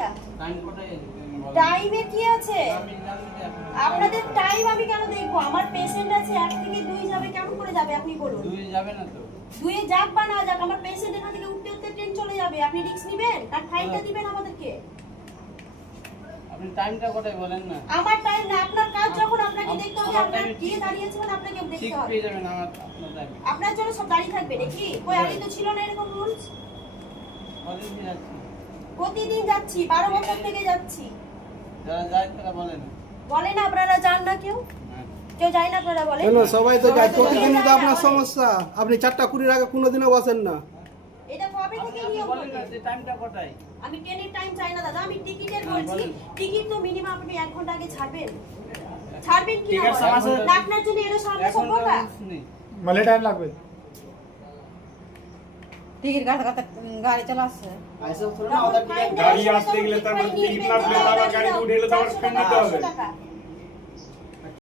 টাইমটা? টাইম কোটাই টাইমে কি আছে? আপনাদের টাইম আমি কেন দেখবো? আমার পেশেন্ট আছে 1 থেকে 2 যাবে, কেমন করে যাবে আপনি বলুন? 2 যাবে না তো। 2 এ যাক বা না যাক, আমার পেশেন্ট এখান থেকে উঠতে উঠতে ট্রেন চলে যাবে। আপনি রিস্ক নেবেন? তার ফাইনটা দিবেন আমাদেরকে। আপনি টাইমটা কোটাই বলেন না। আমার টাইম না, আপনার কাজ যখন আপনাকে দেখতে হবে, আপনার কে দাঁড়িয়েছেন আপনাকে ঠিক দেখতে হবে। পেয়ে যাবেন আপনার টাইম। আপনার জন্য সব দাঁড়িয়ে থাকবে নাকি? কই আগে তো ছিল না এরকম রুলস। কদিন দিয়ে যাচ্ছি। প্রতিদিন যাচ্ছি, 12 বছর থেকে যাচ্ছি। যারা যায় তারা বলে না। বলেন আপনারা যান না কেউ? কেউ যায় না আপনারা বলেন? কেন সবাই তো যায়, সবাই তো প্রতিদিনই তো যায় আপনার না। সমস্যা। আপনি 4:20 আগে কোনোদিনও বসেন না। এটা কবে থেকে আপনি নিয়ম বলেন না করলেন? যে টাইমটা কোটাই। আমি ট্রেনের টাইম চাই না দাদা, আমি টিকিটের হ্যাঁ, বলছি। বলেন। টিকিট তো মিনিমাম আপনি 1 ঘন্টা আগে ছাড়বেন। ছাড়বেন কি না টিকিট বলেন? সামাসে- না, আপনার জন্য এর সামনে এখন তো সভ্যতা। rules নেই। মানে টাইম লাগবে। টিকিট কাটতে গাড়ি চালাচ্ছে। তখন ফাইন দেওয়ার গাড়ি সময় আসতে তখন গেলে তারপর টিকিট টিকিট না পেলে তো আবার গাড়ি উঠে এলে তো আবার ফাইন দিতে হবে। 500 টাকা।